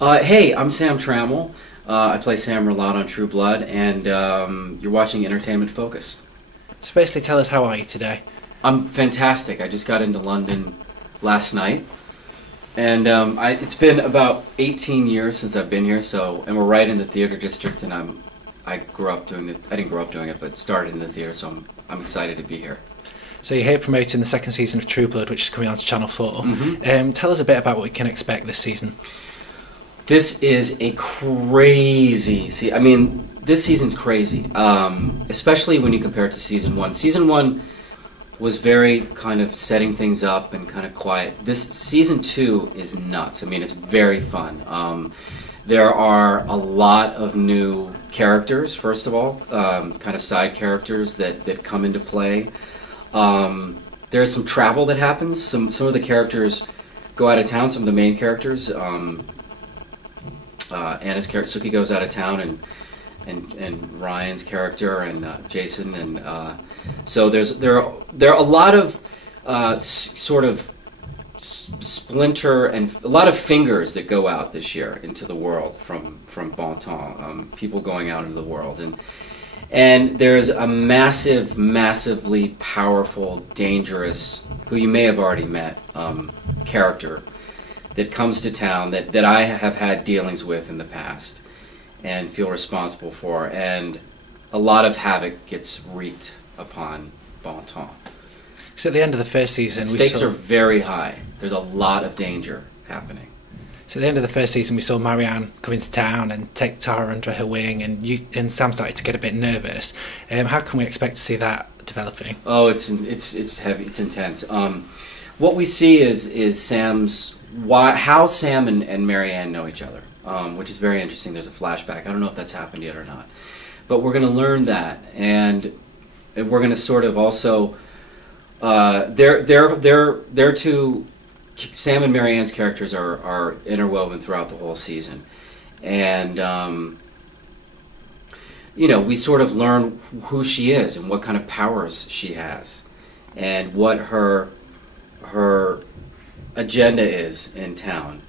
Hey, I'm Sam Trammell. I play Sam Merlotte on True Blood, and you're watching Entertainment Focus. So firstly, tell us, how are you today? I'm fantastic. I just got into London last night, and it's been about 18 years since I've been here. And we're right in the theater district, and I grew up doing it. I didn't grow up doing it, but started in the theater, so I'm excited to be here. So you're here promoting the second season of True Blood, which is coming on to Channel 4. Mm-hmm. Tell us a bit about what we can expect this season. This is a crazy season. I mean, this season's crazy, especially when you compare it to Season 1. Season 1 was very kind of setting things up and kind of quiet. This Season 2 is nuts. I mean, it's very fun. There are a lot of new characters, first of all, kind of side characters that come into play. There's some travel that happens. Some of the characters go out of town, some of the main characters. Anna's character, Sookie, goes out of town, and Ryan's character, and Jason, and so there are a lot of sort of splinter and a lot of fingers that go out this year into the world from Bon Temps, people going out into the world, and there's a massively powerful, dangerous, who you may have already met, character that comes to town that I have had dealings with in the past and feel responsible for, and a lot of havoc gets wreaked upon Bon Temps. So at the end of the first season, the stakes are very high. There's a lot of danger happening. So at the end of the first season, we saw Marianne come into town and take Tara under her wing, and Sam started to get a bit nervous. How can we expect to see that developing? Oh, it's heavy. It's intense. What we see is how Sam and Marianne know each other, which is very interesting. There's a flashback. I don't know if that's happened yet or not, but we're going to learn that, and we're going to sort of also they're two. Sam and Marianne's characters are interwoven throughout the whole season, and we sort of learn who she is and what kind of powers she has, and what her agenda is in town,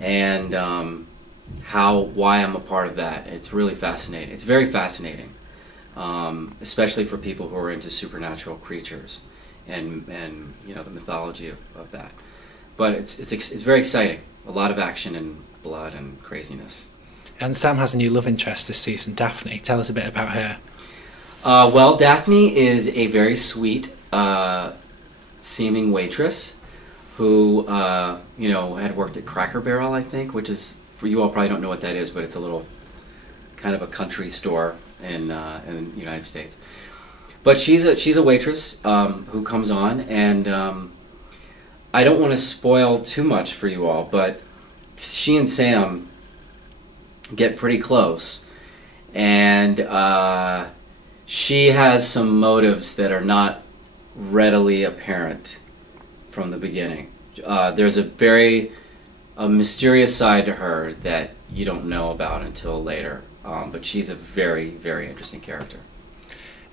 and why I'm a part of that. It's really fascinating. It's very fascinating, especially for people who are into supernatural creatures and the mythology of that. But it's very exciting. A lot of action and blood and craziness. And Sam has a new love interest this season, Daphne. Tell us a bit about her. Well, Daphne is a very sweet seeming waitress who had worked at Cracker Barrel, I think, which is, for you all probably don't know what that is, but it's a little kind of a country store in the United States. But she's a waitress who comes on, and I don't want to spoil too much for you all, but she and Sam get pretty close, and she has some motives that are not readily apparent from the beginning. There's a mysterious side to her that you don't know about until later, but she's a very, very interesting character.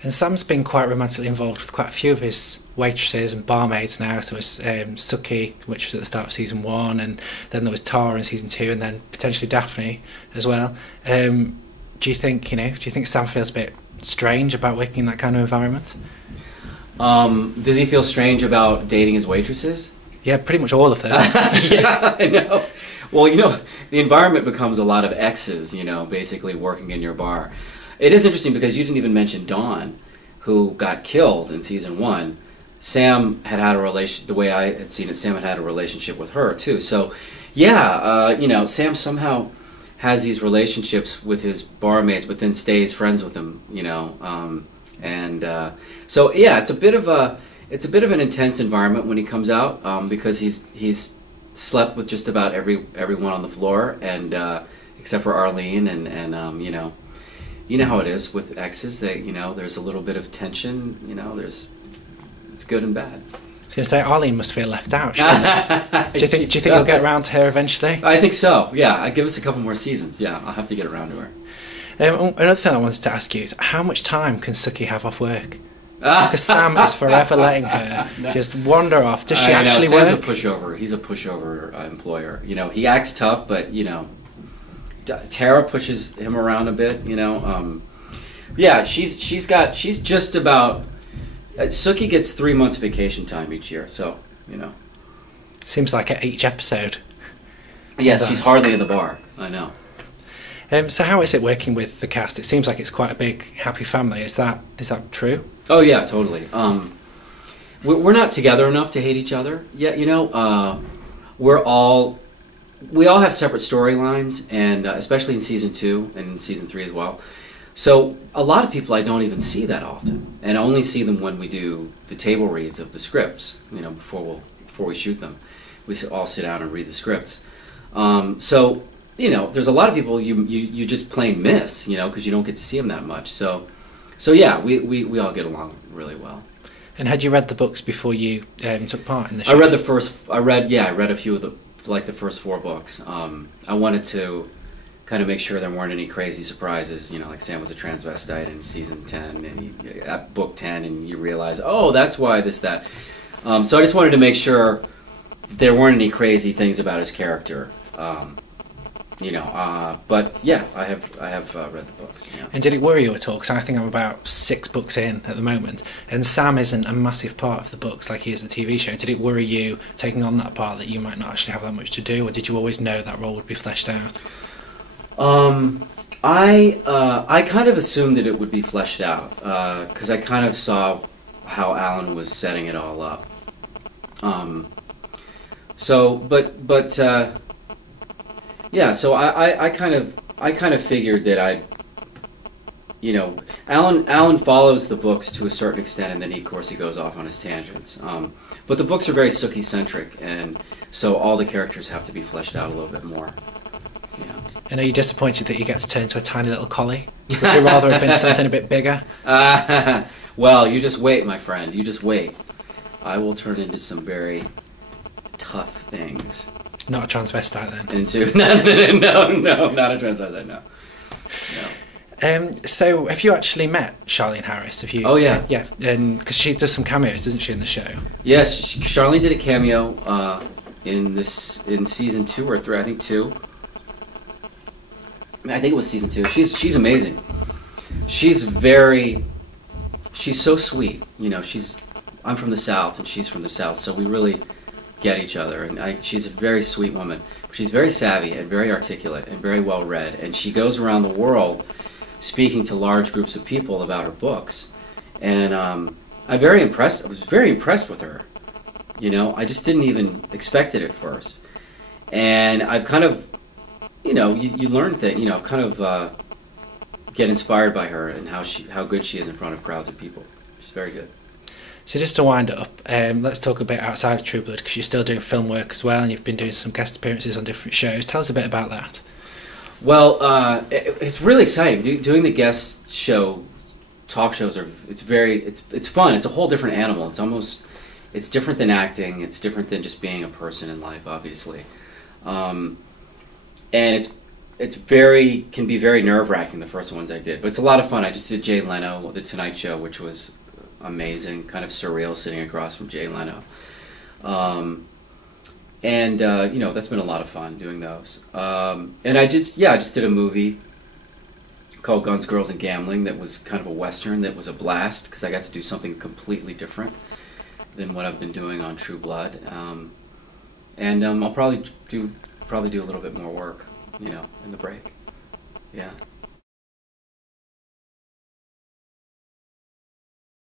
And Sam's been quite romantically involved with quite a few of his waitresses and barmaids now. So it's Sookie, which was at the start of Season 1, and then there was Tara in Season 2, and then potentially Daphne as well. Do you think Sam feels a bit strange about working in that kind of environment? Does he feel strange about dating his waitresses? Yeah, pretty much all of them. Yeah, I know. Well, the environment becomes a lot of exes, basically working in your bar. It is interesting because you didn't even mention Dawn, who got killed in Season 1. Sam had a relation. The way I had seen it, Sam had a relationship with her too. So, yeah, Sam somehow has these relationships with his barmaids, but then stays friends with them. So yeah, it's a bit of an intense environment when he comes out, because he's slept with just about everyone on the floor, and except for Arlene, and you know how it is with exes. There's a little bit of tension. It's good and bad. I was going to say, Arlene must feel left out, shouldn't do you think you'll get around to her eventually? I think so. Yeah, give us a couple more seasons. Yeah, I'll have to get around to her. Another thing I wanted to ask you is, how much time can Sookie have off work? Because Sam is forever letting her just wander off. Does she actually work? Sam's a pushover. He's a pushover employer. He acts tough, but Tara pushes him around a bit, you know. Yeah, she's just about. Sookie gets 3 months vacation time each year, so you know. Seems like at each episode. Yes, she's hardly in the bar. I know. So how is it working with the cast? It seems like it's quite a big, happy family. Is that true? Oh yeah, totally. We're not together enough to hate each other yet. You know, we all have separate storylines, and especially in season 2 and in season 3 as well. So a lot of people I don't even see that often, and I only see them when we do the table reads of the scripts. You know, before we shoot them, we all sit down and read the scripts. So you know, there's a lot of people you just plain miss, you know, because you don't get to see them that much. So yeah, we all get along really well. And had you read the books before you took part in the show? I read a few of the first 4 books. I wanted to kind of make sure there weren't any crazy surprises, you know, like Sam was a transvestite in season 10 and at book 10, and you realize, oh, that's why that. So I just wanted to make sure there weren't any crazy things about his character. You know, but yeah, I have read the books. Yeah. And did it worry you at all? Because I think I'm about 6 books in at the moment, and Sam isn't a massive part of the books like he is the TV show. Did it worry you taking on that part that you might not actually have that much to do, or did you always know that role would be fleshed out? I kind of assumed that it would be fleshed out because I kind of saw how Alan was setting it all up. Yeah, so I kind of figured that I'd, you know, Alan follows the books to a certain extent, and then of course he goes off on his tangents. But the books are very Sookie centric, and so all the characters have to be fleshed out a little bit more. Yeah. And are you disappointed that you get to turn into a tiny little collie? Would you rather have been something a bit bigger? Well, you just wait, my friend. You just wait. I will turn into some very tough things. Not a transvestite then? No, not a transvestite, no. So have you actually met Charlene Harris? Have you? Oh yeah. Yeah, and because she does some cameos, doesn't she, in the show? Yes, Charlene did a cameo in season 2 or 3, I think 2. I think it was season 2. She's amazing. She's so sweet. You know, I'm from the South and she's from the South, so we really get each other. And she's a very sweet woman. She's very savvy and very articulate and very well read. And she goes around the world speaking to large groups of people about her books. And I was very impressed with her. You know, I just didn't even expect it at first. And I've kind of, you know, you learn that, you know, kind of get inspired by her and how good she is in front of crowds of people. She's very good. So just to wind up, let's talk a bit outside of True Blood, because you're still doing film work as well, and you've been doing some guest appearances on different shows. Tell us a bit about that. Well, it's really exciting. Doing the guest show, talk shows it's fun. It's a whole different animal. It's different than acting. It's different than just being a person in life, obviously. And can be very nerve-wracking, the first ones I did, but it's a lot of fun. I just did Jay Leno, The Tonight Show, which was amazing, kind of surreal, sitting across from Jay Leno. You know, that's been a lot of fun doing those. And I just did a movie called Guns, Girls, and Gambling that was kind of a Western that was a blast because I got to do something completely different than what I've been doing on True Blood. I'll probably do a little bit more work, you know, in the break. Yeah.